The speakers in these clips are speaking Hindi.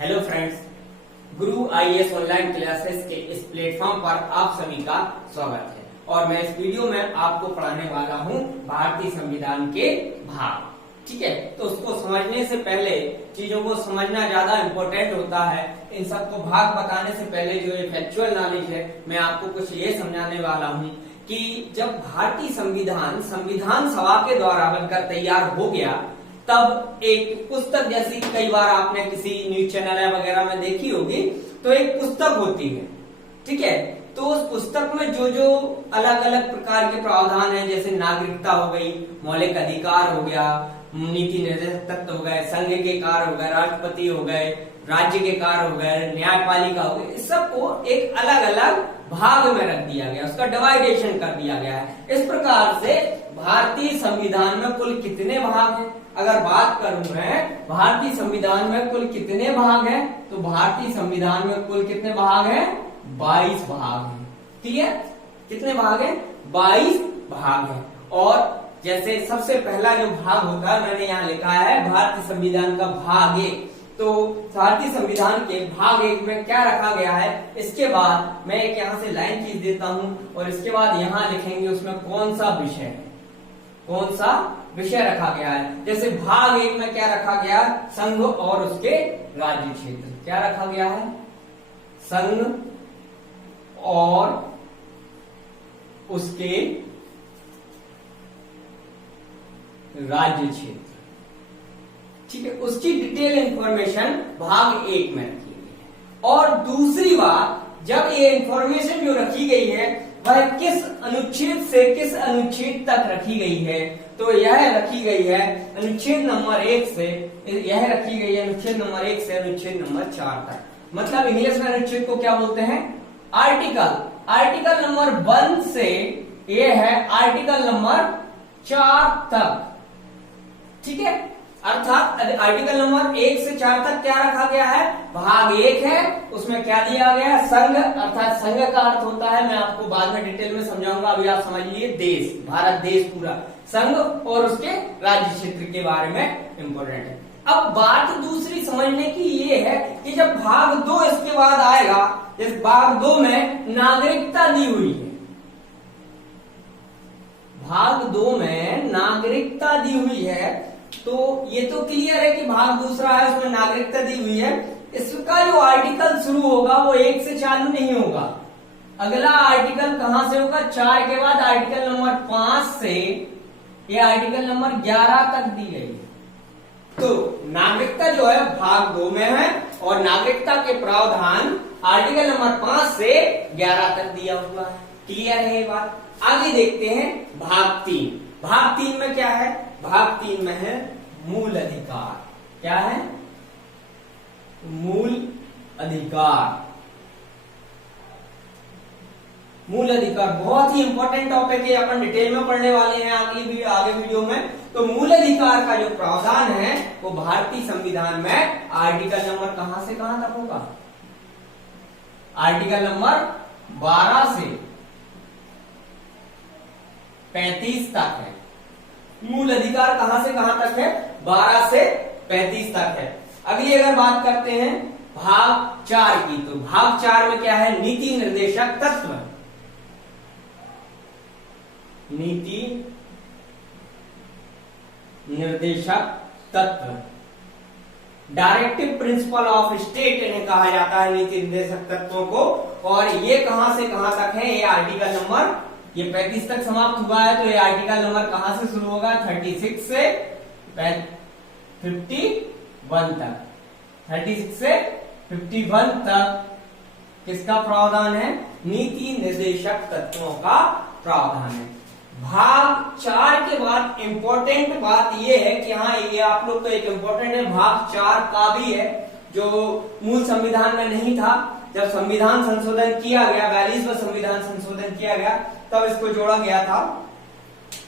हेलो फ्रेंड्स, गुरु आईएएस ऑनलाइन क्लासेस के इस प्लेटफॉर्म पर आप सभी का स्वागत है और मैं इस वीडियो में आपको पढ़ाने वाला हूं भारतीय संविधान के भाग। ठीक है, तो उसको समझने से पहले चीजों को समझना ज्यादा इम्पोर्टेंट होता है। इन सबको भाग बताने से पहले जो ये फैक्चुअल नॉलेज है, मैं आपको कुछ ये समझाने वाला हूं कि जब भारतीय संविधान सभा के द्वारा बनकर तैयार हो गया, तब एक पुस्तक जैसी कई बार आपने किसी न्यूज चैनल या वगैरह में देखी होगी, तो एक पुस्तक होती है। ठीक है, तो उस पुस्तक में जो जो अलग अलग प्रकार के प्रावधान है, जैसे नागरिकता हो गई, मौलिक अधिकार हो गया, नीति निर्देशक तत्व हो गए, संघ के कार्य हो गए, राष्ट्रपति हो गए, राज्य के कार्य हो गए, न्यायपालिका हो गई, इस सबको एक अलग अलग भाग में रख दिया गया, उसका डिवाइडेशन कर दिया गया है। इस प्रकार से भारतीय संविधान में कुल कितने भाग हैं? अगर बात करूं मैं भारतीय संविधान में कुल कितने भाग हैं, तो भारतीय संविधान में कुल कितने भाग हैं? 22 भाग हैं। ठीक है, कितने भाग हैं? 22 भाग हैं। और जैसे सबसे पहला जो भाग होता है, मैंने यहाँ लिखा है भारतीय संविधान का भाग 1। तो भारतीय संविधान के भाग 1 में क्या रखा गया है, इसके बाद मैं एक यहाँ से लाइन खींच देता हूँ और इसके बाद यहाँ लिखेंगे उसमें कौन सा विषय है, कौन सा विषय रखा गया है। जैसे भाग 1 में क्या रखा गया? संघ और उसके राज्य क्षेत्र। क्या रखा गया है? संघ और उसके राज्य क्षेत्र। ठीक है, उसकी डिटेल इंफॉर्मेशन भाग 1 में रखी गई है। और दूसरी बात, जब ये इंफॉर्मेशन जो रखी गई है वह किस अनुच्छेद से किस अनुच्छेद तक रखी गई है, तो यह रखी गई है अनुच्छेद नंबर 1 से, यह रखी गई है अनुच्छेद नंबर 1 से अनुच्छेद नंबर 4 तक। मतलब इंग्लिश में अनुच्छेद को क्या बोलते हैं? आर्टिकल। आर्टिकल नंबर 1 से ये है आर्टिकल नंबर 4 तक। ठीक है, अर्थात आर्टिकल नंबर 1 से 4 तक क्या रखा गया है? भाग 1 है, उसमें क्या दिया गया है? संघ। अर्थात संघ का अर्थ होता है, मैं आपको बाद में डिटेल में समझाऊंगा, अभी आप समझ लीजिए देश, भारत देश पूरा। संघ और उसके राज्य क्षेत्र के बारे में इंपॉर्टेंट है। अब बात दूसरी समझने की ये है कि जब भाग 2 इसके बाद आएगा, इस भाग 2 में नागरिकता दी हुई है, भाग 2 में नागरिकता दी हुई है, तो ये तो क्लियर है कि भाग दूसरा है, उसमें नागरिकता दी हुई है। इसका जो आर्टिकल शुरू होगा वो 1 से चालू नहीं होगा। अगला आर्टिकल कहां से होगा? 4 के बाद आर्टिकल नंबर 5 से ये आर्टिकल नंबर 11 तक दी गई है। तो नागरिकता जो है भाग 2 में है और नागरिकता के प्रावधान आर्टिकल नंबर 5 से 11 तक दिया हुआ है। क्लियर है ये बात? आगे देखते हैं भाग 3। भाग 3 में क्या है? भाग 3 में है मूल अधिकार। क्या है? मूल अधिकार। मूल अधिकार बहुत ही इंपॉर्टेंट टॉपिक है, अपन डिटेल में पढ़ने वाले हैं आगे वीडियो में। तो मूल अधिकार का जो प्रावधान है वो भारतीय संविधान में आर्टिकल नंबर कहां से कहां तक होगा? आर्टिकल नंबर 12 से 35 तक है। मूल अधिकार कहां से कहां तक है? 12 से 35 तक है। अगली अगर बात करते हैं भाग 4 की, तो भाग 4 में क्या है? नीति निर्देशक तत्व। नीति निर्देशक तत्व, डायरेक्टिव प्रिंसिपल ऑफ स्टेट इन्हें कहा जाता है, नीति निर्देशक तत्वों को। और ये कहां से कहां तक है? ये आर्टिकल नंबर, ये 35 तक समाप्त हुआ है, तो ये आर्टिकल नंबर कहां से शुरू होगा? 36 से 51 तक। 36 से 51 तक किसका प्रावधान है? नीति निर्देशक तत्वों का प्रावधान है। भाग 4 के बाद इंपॉर्टेंट बात यह है कि हाँ, ये आप लोग तो एक इंपॉर्टेंट है, भाग 4 का भी है, जो मूल संविधान में नहीं था। जब संविधान संशोधन किया गया, 42वां संविधान संशोधन किया गया, तब इसको जोड़ा गया था।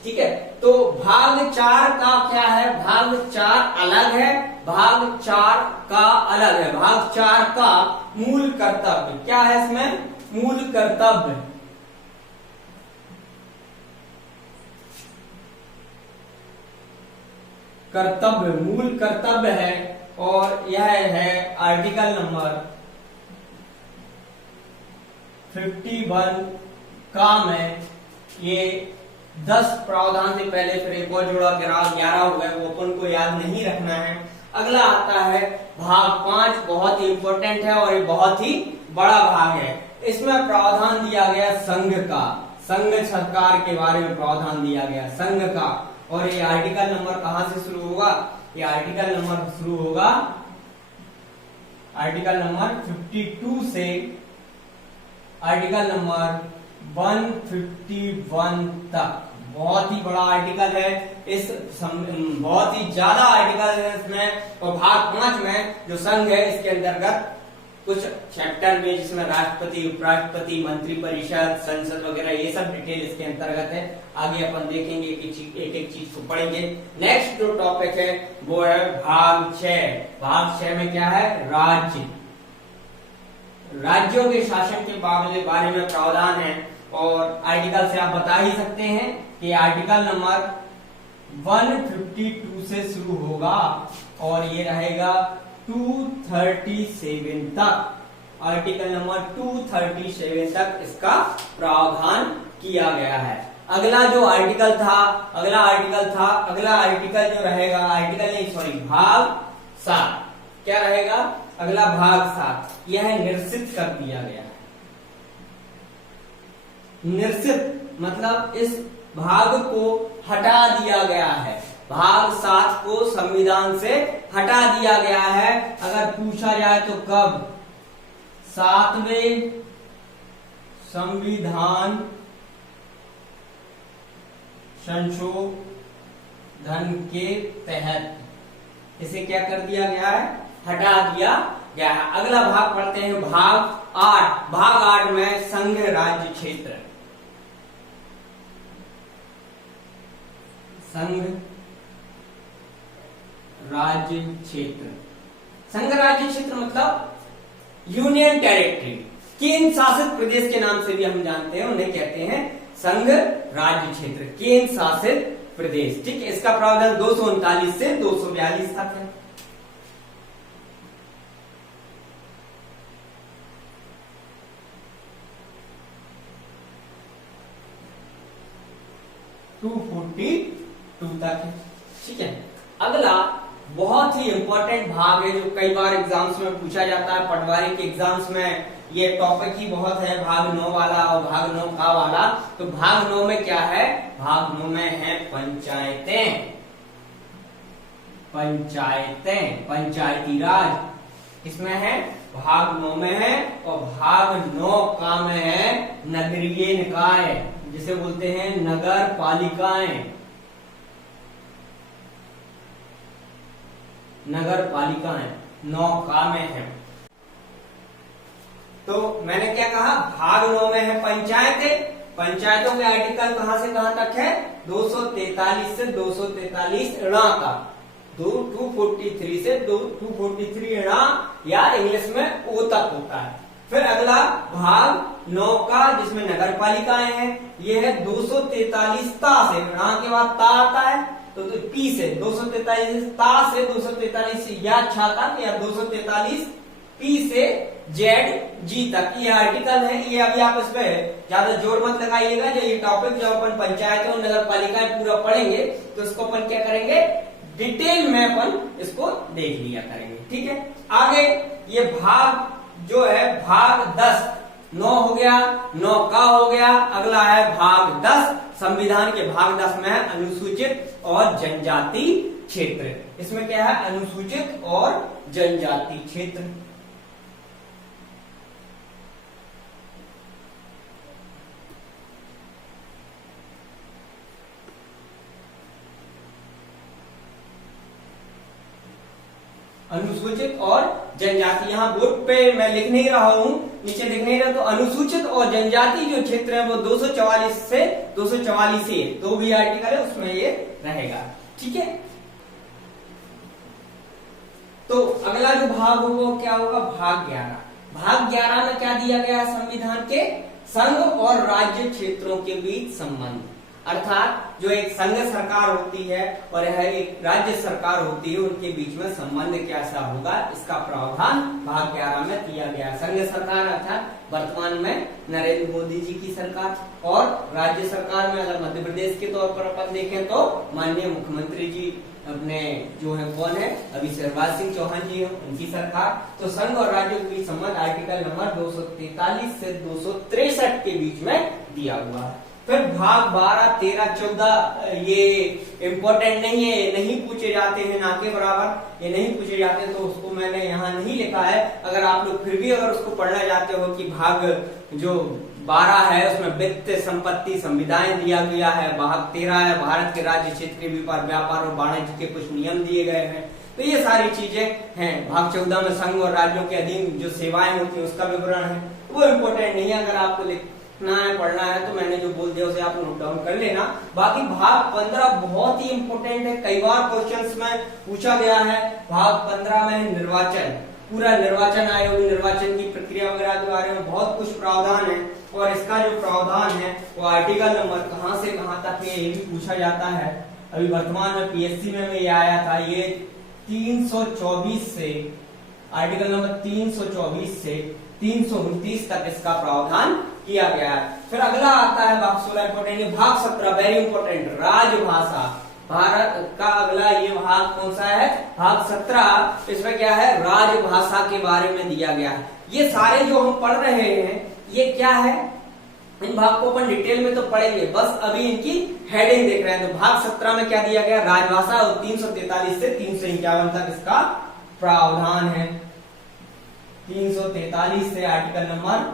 ठीक है, तो भाग 4 का क्या है? भाग 4 अलग है, भाग 4 का अलग है। भाग 4 का मूल कर्तव्य क्या है? इसमें मूल कर्तव्य, मूल कर्तव्य है और यह है आर्टिकल नंबर 51 का में ये 10 प्रावधान से पहले फिर एक और जोड़ा 11 हो गए, वो अपन को याद नहीं रखना है। अगला आता है भाग 5, बहुत ही इंपॉर्टेंट है और ये बहुत ही बड़ा भाग है। इसमें प्रावधान दिया गया संघ का, संघ सरकार के बारे में प्रावधान दिया गया संघ का। और ये आर्टिकल नंबर कहां से शुरू होगा? ये आर्टिकल नंबर शुरू होगा आर्टिकल नंबर 52 से आर्टिकल नंबर 151 तक। बहुत ही बड़ा आर्टिकल है, बहुत ही ज्यादा आर्टिकल है इसमें। और भाग 5 में जो संघ है इसके अंतर्गत कुछ चैप्टर में, जिसमें राष्ट्रपति, उपराष्ट्रपति, मंत्री परिषद, संसद वगैरह ये सब डिटेल इसके अंतर्गत है। आगे अपन देखेंगे, एक एक चीज को पढ़ेंगे। नेक्स्ट जो टॉपिक है वो है भाग 6। भाग 6 में क्या है? राज्य, राज्यों के शासन के बारे में प्रावधान है। और आर्टिकल से आप बता ही सकते हैं कि आर्टिकल नंबर 152 से शुरू होगा और ये रहेगा 237 तक। आर्टिकल नंबर 237 तक इसका प्रावधान किया गया है। अगला जो आर्टिकल था, अगला आर्टिकल जो रहेगा, भाग 7 क्या रहेगा? अगला भाग 7 यह निरसित कर दिया गया है। निरसित मतलब इस भाग को हटा दिया गया है। भाग 7 को संविधान से हटा दिया गया है। अगर पूछा जाए तो कब? 7वें संविधान संशोधन के तहत इसे क्या कर दिया गया है? हटा दिया गया है। अगला भाग पढ़ते हैं, भाग 8। भाग 8 में संघ राज्य क्षेत्र, संघ राज्य क्षेत्र। संघ राज्य क्षेत्र मतलब यूनियन टेरिटरी, केंद्र शासित प्रदेश के नाम से भी हम जानते हैं, उन्हें कहते हैं संघ राज्य क्षेत्र, केंद्र शासित प्रदेश। ठीक है, इसका प्रावधान 239 से 242 तक है। तक है। ठीक है, अगला बहुत ही इंपॉर्टेंट भाग है जो कई बार एग्जाम्स में पूछा जाता है। पटवारी के एग्जाम्स में ये टॉपिक ही बहुत है, भाग 9 वाला और भाग 9 का वाला। तो भाग 9 में क्या है? भाग 9 में है पंचायतें, पंचायती राज इसमें है, भाग 9 में है। और भाग 9 का में है नगरीय निकाय, जिसे बोलते हैं नगर पालिकाएं, नगर पालिकाएं 9 का में है। तो मैंने क्या कहा? भाग 9 में है पंचायतें। पंचायतों के आर्टिकल कहां से कहां तक है? 243 से 243 ऋण तक, 243 से 243 ऋण या इंग्लिश में ओ तक होता है। फिर अगला भाग 9 का जिसमें नगर पालिकाएं हैं, ये है 243 ता से, ऋण के बाद ता आता है तो पी से 243 ता से 243 या छा तक, या 243 पी से जेड जी तक ये आर्टिकल है। ये अभी आप इस पे ज्यादा जोर मत लगाइएगा। जो ये टॉपिक जब अपन पंचायत और नगर पालिकाएं पूरा पढ़ेंगे तो इसको अपन क्या करेंगे? डिटेल में अपन इसको देख लिया करेंगे। ठीक है, आगे ये भाग जो है भाग 10, 9 हो गया, 9 का हो गया। अगला है भाग 10। संविधान के भाग 10 में है अनुसूचित और जनजाति क्षेत्र। इसमें क्या है? अनुसूचित और जनजाति क्षेत्र। अनुसूचित और जनजाति, यहाँ बोर्ड पे मैं लिख नहीं रहा हूँ, नीचे लिख नहीं रहा। तो अनुसूचित और जनजाति जो क्षेत्र है वो 244 से 244 से तो भी आर्टिकल है उसमें ये रहेगा। ठीक है, तो अगला जो भाग होगा वो क्या होगा? भाग 11। भाग 11 में क्या दिया गया है? संविधान के संघ और राज्य क्षेत्रों के बीच संबंध। अर्थात जो एक संघ सरकार होती है और यह एक राज्य सरकार होती है, उनके बीच में संबंध कैसा होगा, इसका प्रावधान भाग 11 में किया गया है। संघ सरकार अर्थात वर्तमान में नरेंद्र मोदी जी की सरकार, और राज्य सरकार में अगर मध्य प्रदेश के तौर पर अपन देखें तो माननीय मुख्यमंत्री जी अपने जो है कौन है, अभी शिवराज सिंह चौहान जी है, उनकी सरकार। तो संघ और राज्यों के बीच संबंध आर्टिकल नंबर 243 से 263 के बीच में दिया हुआ है। फिर भाग 12, 13, 14 ये इम्पोर्टेंट नहीं है, नहीं पूछे जाते हैं, ना के बराबर ये नहीं पूछे जाते, तो उसको मैंने यहाँ नहीं लिखा है। अगर आप लोग फिर भी अगर उसको पढ़ना चाहते हो कि भाग जो 12 है उसमें वित्त, संपत्ति, संविधान दिया गया है, भाग 13 है भारत के राज्य क्षेत्र के व्यापार और वाणिज्य के कुछ नियम दिए गए हैं, तो ये सारी चीजें हैं। भाग 14 में संघ और राज्यों के अधीन जो सेवाएं होती है उसका विवरण है, वो इम्पोर्टेंट नहीं है। अगर आपको लिखना है, पढ़ना है, तो मैंने जो बोल दिया उसे आप नोट डाउन कर लेना। बाकी भाग 15 बहुत ही इम्पोर्टेंट है, कई बार क्वेश्चंस में पूछा गया है। भाग 15 में निर्वाचन, पूरा निर्वाचन आयोग, निर्वाचन की प्रक्रिया वगैरह के बारे में बहुत कुछ प्रावधान है, और इसका जो प्रावधान है वो आर्टिकल नंबर कहां से कहां तक है ये भी पूछा जाता है। अभी वर्तमान में पीएससी में ये आया था, ये 324 से आर्टिकल नंबर 324 से 329 तक इसका प्रावधान किया गया है। फिर अगला आता है भाग 16 इंपोर्टेंट, भाग 17 वेरी इंपोर्टेंट, राजभाषा। भारत का अगला ये भाग कौन सा है, भाग 17। इसमें क्या है, राजभाषा के बारे में दिया गया है। ये सारे जो हम पढ़ रहे हैं ये क्या है, इन भाग को अपन डिटेल में तो पढ़ेंगे, बस अभी इनकी हेडिंग देख रहे हैं। तो भाग 17 में क्या दिया गया, राजभाषा, और 343 से 351 तक इसका प्रावधान है। 343 से आर्टिकल नंबर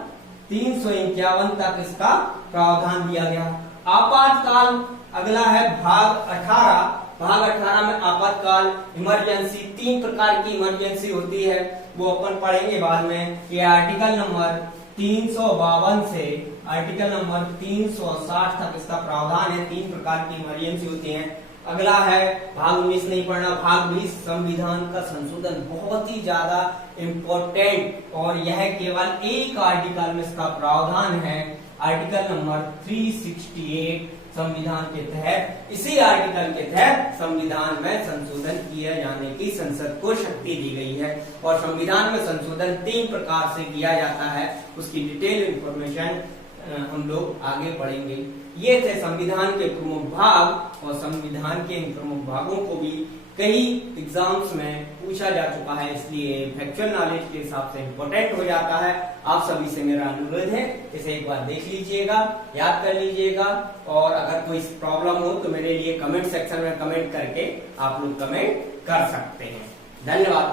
351 तक इसका प्रावधान दिया गया। आपातकाल अगला है भाग 18। भाग 18 में आपातकाल, इमरजेंसी, 3 प्रकार की इमरजेंसी होती है, वो अपन पढ़ेंगे बाद में। ये आर्टिकल नंबर 352 से आर्टिकल नंबर 360 तक इसका प्रावधान है। 3 प्रकार की इमरजेंसी होती हैं। अगला है भाग 19 नहीं पढ़ना, भाग 20 संविधान का संशोधन, बहुत ही ज्यादा इम्पोर्टेंट, और यह केवल एक आर्टिकल में इसका प्रावधान है, आर्टिकल नंबर 368। संविधान के तहत, इसी आर्टिकल के तहत संविधान में संशोधन किए जाने की संसद को शक्ति दी गई है। और संविधान में संशोधन 3 प्रकार से किया जाता है, उसकी डिटेल इंफॉर्मेशन हम लोग आगे पढ़ेंगे। ये थे संविधान के प्रमुख भाग, और संविधान के इन प्रमुख भागों को भी कई एग्जाम्स में पूछा जा चुका है, इसलिए फैक्चुअल नॉलेज के हिसाब से इम्पोर्टेंट हो जाता है। आप सभी से मेरा अनुरोध है, इसे एक बार देख लीजिएगा, याद कर लीजिएगा, और अगर कोई प्रॉब्लम हो तो मेरे लिए कमेंट सेक्शन में कमेंट करके आप लोग कमेंट कर सकते हैं। धन्यवाद।